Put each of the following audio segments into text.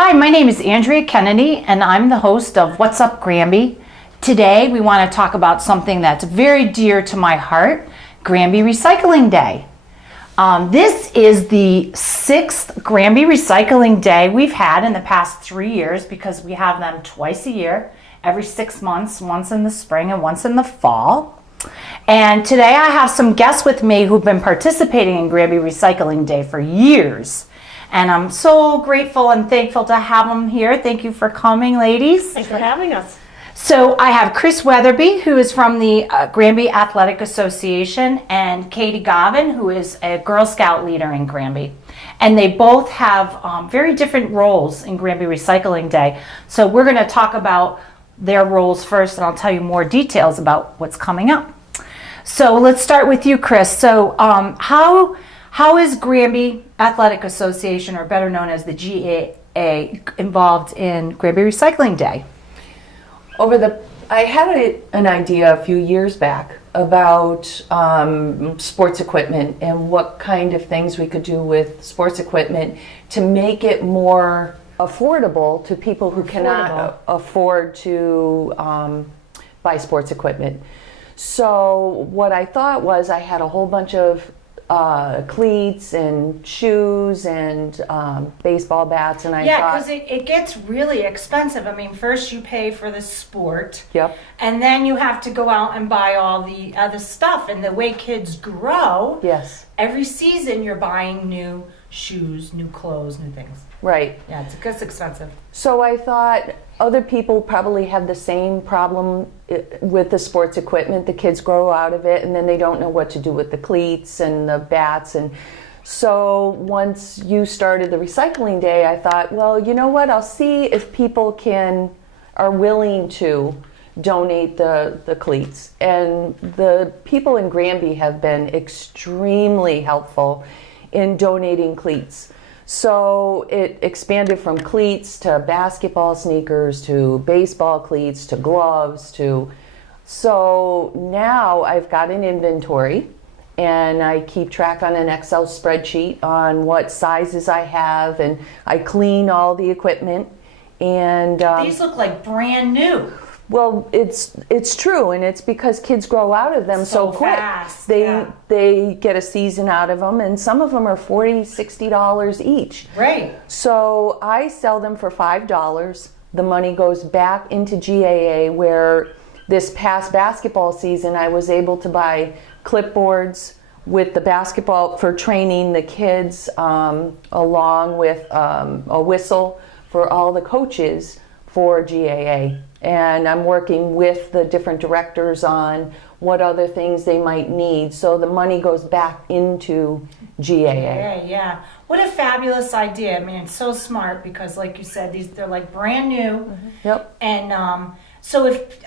Hi, my name is Andrea Kennedy, and I'm the host of WhatsUp Granby. Today, we want to talk about something that's very dear to my heart, Granby Recycling Day. This is the 6th Granby Recycling Day we've had in the past 3 years because we have them twice a year, every 6 months, once in the spring and once in the fall. And today I have some guests with me who've been participating in Granby Recycling Day for years. And I'm so grateful and thankful to have them here. Thank you for coming, ladies. Thanks for having us. So I have Chris Weatherby, who is from the Granby Athletic Association, and Katie Gavin, who is a Girl Scout leader in Granby. And they both have very different roles in Granby Recycling Day. So we're going to talk about their roles first, and I'll tell you more details about what's coming up. So let's start with you, Chris. So how is Granby Athletic Association, or better known as the GAA, involved in Granby Recycling Day? I had an idea a few years back about sports equipment and what kind of things we could do with sports equipment to make it more affordable to people who cannot afford to buy sports equipment. So what I thought was I had a whole bunch of cleats and shoes and baseball bats, and I thought, because it gets really expensive. I mean, first you pay for the sport, yep, and then you have to go out and buy all the other stuff. And the way kids grow, yes, every season you're buying new shoes, new clothes, new things. right. Yeah, it's expensive. So I thought other people probably have the same problem with the sports equipment. The kids grow out of it and then they don't know what to do with the cleats and the bats. And so once you started the recycling day, I thought, well, you know what? I'll see if people are willing to donate the cleats. And the people in Granby have been extremely helpful in donating cleats. So it expanded from cleats to basketball sneakers to baseball cleats to gloves so now I've got an inventory and I keep track on an Excel spreadsheet on what sizes I have, and I clean all the equipment. And These look like brand new. well, it's true, and it's because kids grow out of them so quick. Fast. They get a season out of them, and some of them are $40, $60 each. Right. So I sell them for $5. The money goes back into GAA, where this past basketball season I was able to buy clipboards with the basketball for training the kids, along with a whistle for all the coaches for GAA. And I'm working with the different directors on what other things they might need. So the money goes back into GAA. Yeah. What a fabulous idea. I mean, it's so smart because, like you said, they're like brand new. Mm-hmm. Yep. And so if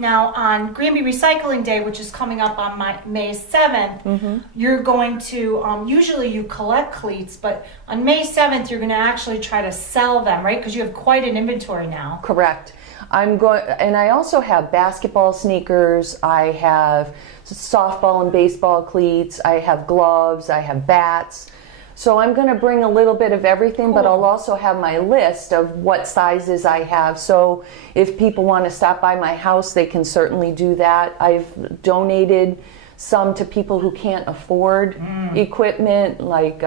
now on Granby Recycling Day, which is coming up on May 7th, Mm-hmm. you're going to, usually you collect cleats, but on May 7th, you're going to actually try to sell them, right? Because you have quite an inventory now. Correct. And I also have basketball sneakers, I have softball and baseball cleats, I have gloves, I have bats. So I'm going to bring a little bit of everything, but I'll also have my list of what sizes I have. So if people want to stop by my house, they can certainly do that. I've donated some to people who can't afford equipment, like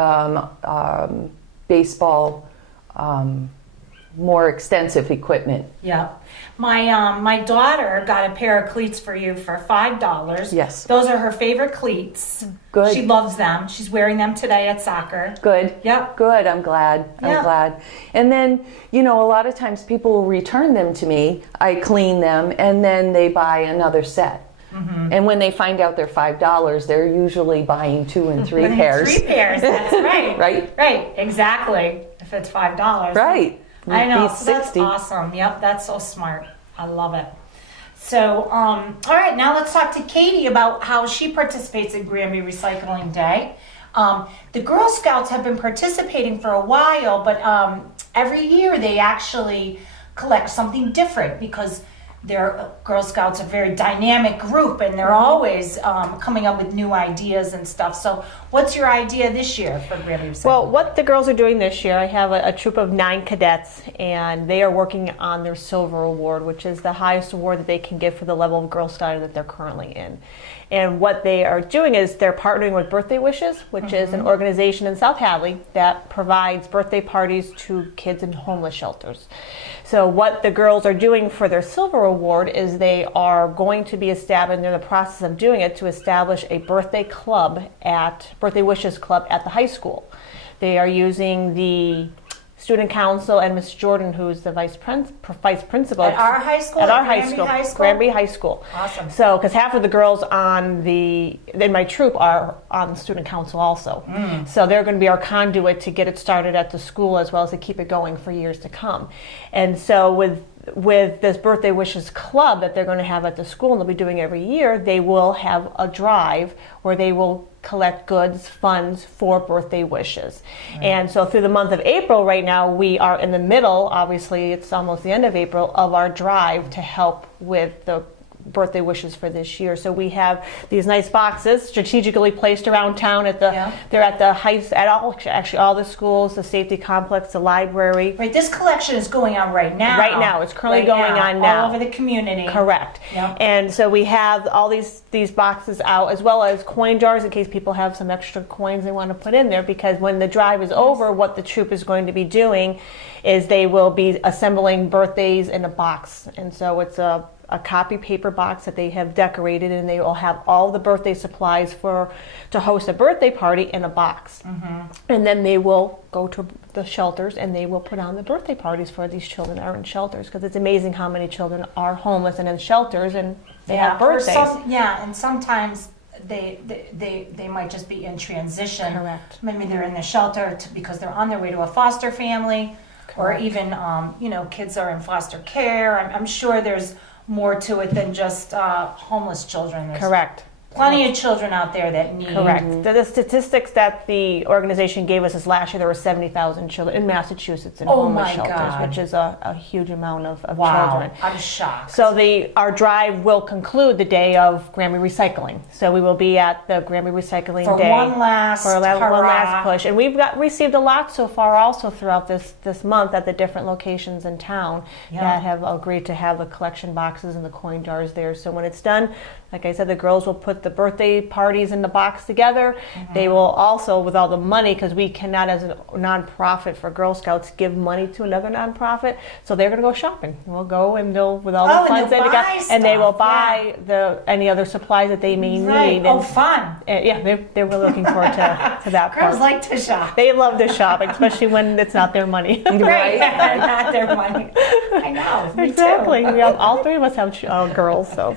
baseball, more extensive equipment. Yeah. My daughter got a pair of cleats for you for $5. Yes. Those are her favorite cleats. Good. She loves them. She's wearing them today at soccer. Good. Yep. Good. I'm glad. Yeah. I'm glad. And then, a lot of times people will return them to me. I clean them and then they buy another set. Mm-hmm. And when they find out they're $5, they're usually buying 2 and 3 pairs. 3 pairs. That's right. Right. Right. Exactly. If it's $5. Right. I know. Be So that's 60. awesome. Yep. That's so smart. I love it. So, all right, now let's talk to Katie about how she participates in Granby Recycling Day. The Girl Scouts have been participating for a while, but every year they actually collect something different because Girl Scouts are a very dynamic group and they're always coming up with new ideas and stuff. So What's your idea this year for Grammy Recycling? Well, what the girls are doing this year, I have a troop of 9 cadets, and they are working on their Silver Award, which is the highest award that they can get for the level of Girl Scouting that they're currently in. And what they are doing is they're partnering with Birthday Wishes, which is an organization in South Hadley that provides birthday parties to kids in homeless shelters. So what the girls are doing for their Silver Award is they are going to be establishing, they're in the process of doing it, to establish a birthday club Birthday Wishes Club at the high school. They are using the student council and Miss Jordan, who's the vice principal. At our high school? At our Granby high school. High School? Granby High School. Awesome. So, because half of the girls in my troop are on the student council also. So they're going to be our conduit to get it started at the school as well as to keep it going for years to come. And so with this Birthday Wishes Club that they're going to have at the school, and they'll be doing every year, they will have a drive where they will collect goods, funds for birthday wishes. Right. And so through the month of April right now, we are in the middle, obviously it's almost the end of April, of our drive to help with the birthday wishes for this year. So we have these nice boxes strategically placed around town they're at all the schools, the safety complex, the library. Right, this collection is going on right now. Right now, it's currently going on now. All over the community. Correct. Yep. And so we have all these boxes out, as well as coin jars in case people have some extra coins they want to put in there, because when the drive is over, what the troop is going to be doing is they will be assembling birthdays in a box. And so it's a copy paper box that they have decorated, and they will have all the birthday supplies to host a birthday party in a box. And then they will go to the shelters and they will put on the birthday parties for these children that are in shelters, because it's amazing how many children are homeless and in shelters and they have birthdays. And sometimes they might just be in transition. Correct. Maybe they're in the shelter because they're on their way to a foster family. Correct. Or even kids are in foster care. I'm sure there's more to it than just homeless children. There's Correct. plenty of children out there that need. Correct. The statistics that the organization gave us is last year there were 70,000 children in Massachusetts in homeless shelters, God. which is a huge amount of Wow. children. I'm shocked. So our drive will conclude the day of Grammy Recycling. So we will be at the Grammy Recycling for Day one last push, and we've received a lot so far also throughout this month at the different locations in town that have agreed to have the collection boxes and the coin jars there. So when it's done, like I said, the girls will put the birthday parties in the box together. They will also, with all the money, because we cannot, as a nonprofit for Girl Scouts, give money to another nonprofit. So they're going to go shopping. We'll go and with all the funds they got, and they will buy any other supplies that they may need. Oh, fun! They're really looking forward to that part. Girls like to shop. They love to shop, especially when it's not their money. Right, not their money. I know. Me Exactly. Too. We have, all three of us have girls, so.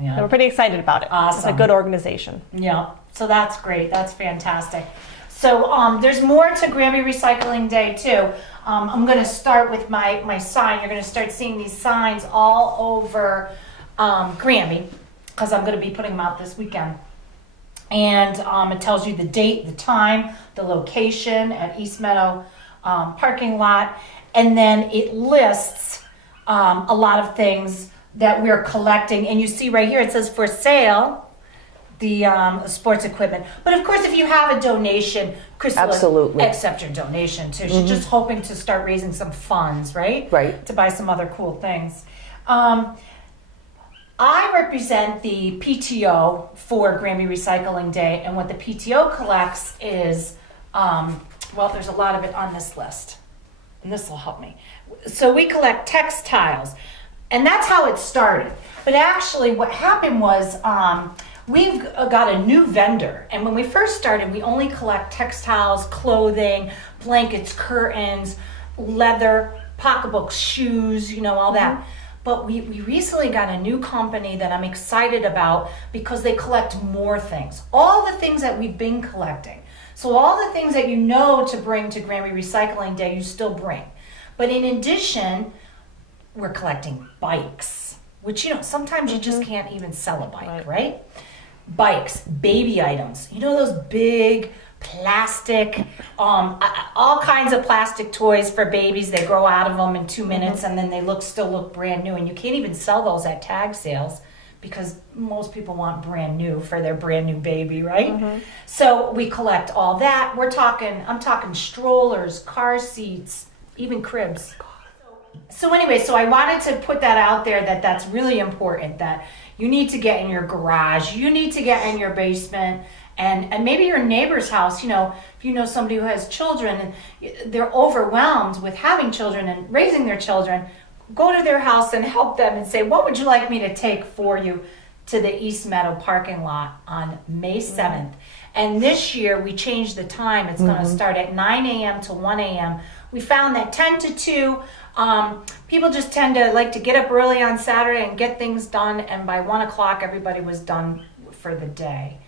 Yeah. So we're pretty excited about it. Awesome. It's a good organization. Yeah, so that's great. That's fantastic. So there's more to Grammy Recycling Day too. I'm going to start with my sign. You're going to start seeing these signs all over Grammy, because I'm going to be putting them out this weekend. And it tells you the date, the time, the location at East Meadow parking lot. And then it lists a lot of things that we're collecting, and you see right here it says for sale the sports equipment. But of course, if you have a donation, Chris will accept your donation too. She's just hoping to start raising some funds, right? Right. To buy some other cool things. I represent the PTO for Grammy Recycling Day, and what the PTO collects is, there's a lot of it on this list, and this will help me. So we collect textiles. And that's how it started. But actually what happened was we've got a new vendor. And when we first started, we only collect textiles, clothing, blankets, curtains, leather, pocketbooks, shoes, all that. But we recently got a new company that I'm excited about because they collect more things. All the things that we've been collecting. So all the things that to bring to Grammy Recycling Day, you still bring. But in addition, we're collecting bikes, which, sometimes you just can't even sell a bike, right? Bikes, baby items, those big plastic, all kinds of plastic toys for babies. They grow out of them in 2 minutes and then they still look brand new. And you can't even sell those at tag sales because most people want brand new for their brand new baby, right? So we collect all that. I'm talking strollers, car seats, even cribs. So anyway, so I wanted to put that out there, that that's really important, that you need to get in your garage, you need to get in your basement, and maybe your neighbor's house. You know, if you know somebody who has children and they're overwhelmed with having children and raising their children, go to their house and help them and say, what would you like me to take for you to the East Meadow parking lot on May 7th? And this year we changed the time. It's going to start at 9 a.m. to 1 a.m. We found that 10 to 2, people just tend to like to get up early on Saturday and get things done. And by 1 o'clock, everybody was done for the day.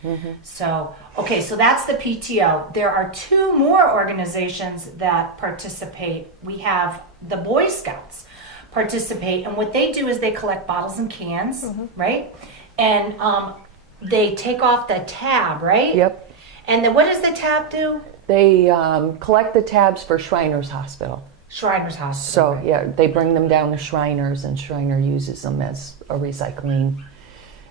So, okay, so that's the PTO. There are 2 more organizations that participate. We have the Boy Scouts participate, and what they do is they collect bottles and cans, right? And they take off the tab, right? Yep. And then what does the tab do? They collect the tabs for Shriners Hospital. Shriners Hospital. So right? yeah, they bring them down to Shriners, and Shriner uses them as a recycling,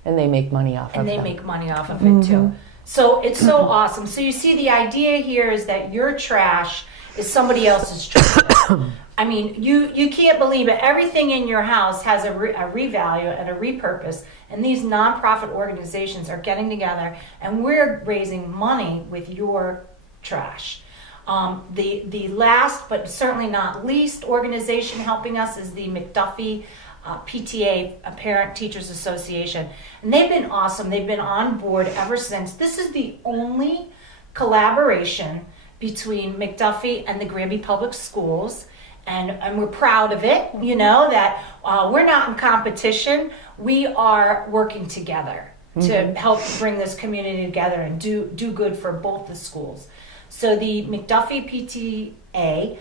and they make money off of them. And they make money off of it too. So it's so awesome. So you see, the idea here is that your trash is somebody else's trash. I mean, you can't believe it. Everything in your house has a revalue and a repurpose. And these nonprofit organizations are getting together, and we're raising money with your trash. The last but certainly not least organization helping us is the McDuffie PTA, Parent Teachers Association. And they've been awesome. They've been on board ever since. This is the only collaboration between McDuffie and the Granby Public Schools. And we're proud of it, you know, that we're not in competition. We are working together to help bring this community together and do good for both the schools. So the McDuffie PTA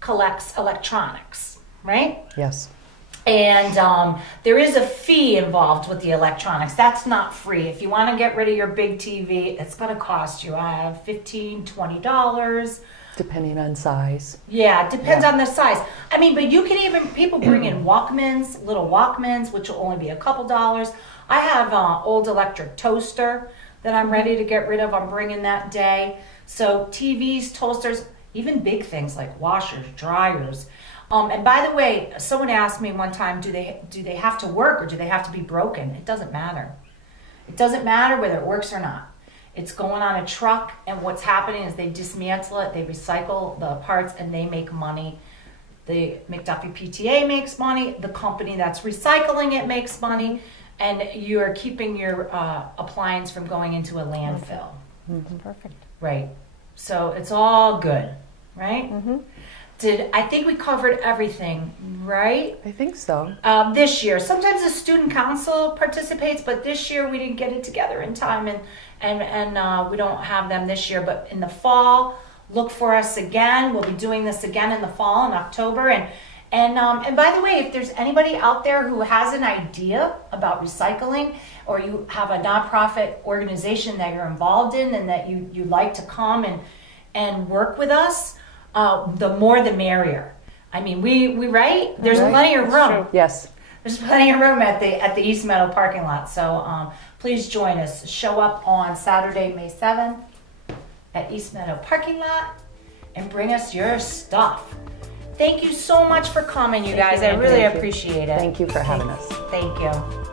collects electronics, right? Yes. And there is a fee involved with the electronics. That's not free. If you want to get rid of your big TV, it's going to cost you $15, $20. Depending on size. Yeah, it depends on the size. I mean, but you can even, people bring in Walkmans, little Walkmans, which will only be a couple dollars. I have an old electric toaster that I'm ready to get rid of. I'm bringing that day. So TVs, toasters, even big things like washers, dryers. And by the way, someone asked me one time, do they have to work or do they have to be broken? It doesn't matter. It doesn't matter whether it works or not. It's going on a truck, and what's happening is they dismantle it, they recycle the parts, and they make money. The McDuffie PTA makes money, the company that's recycling it makes money, and you are keeping your appliance from going into a landfill. Perfect. Right. So it's all good, right? I think we covered everything, right? I think so. This year. Sometimes the student council participates, but this year we didn't get it together in time, and we don't have them this year. But in the fall, look for us again. We'll be doing this again in the fall in October. And by the way, if there's anybody out there who has an idea about recycling, or you have a nonprofit organization that you're involved in and that you'd like to come and work with us, the more the merrier. I mean, we right? There's plenty of room. Yes. There's plenty of room at the East Meadow parking lot. So please join us. Show up on Saturday, May 7th at East Meadow parking lot and bring us your stuff. Thank you so much for coming, you guys. I really appreciate it. Thank you for having us. Thank you.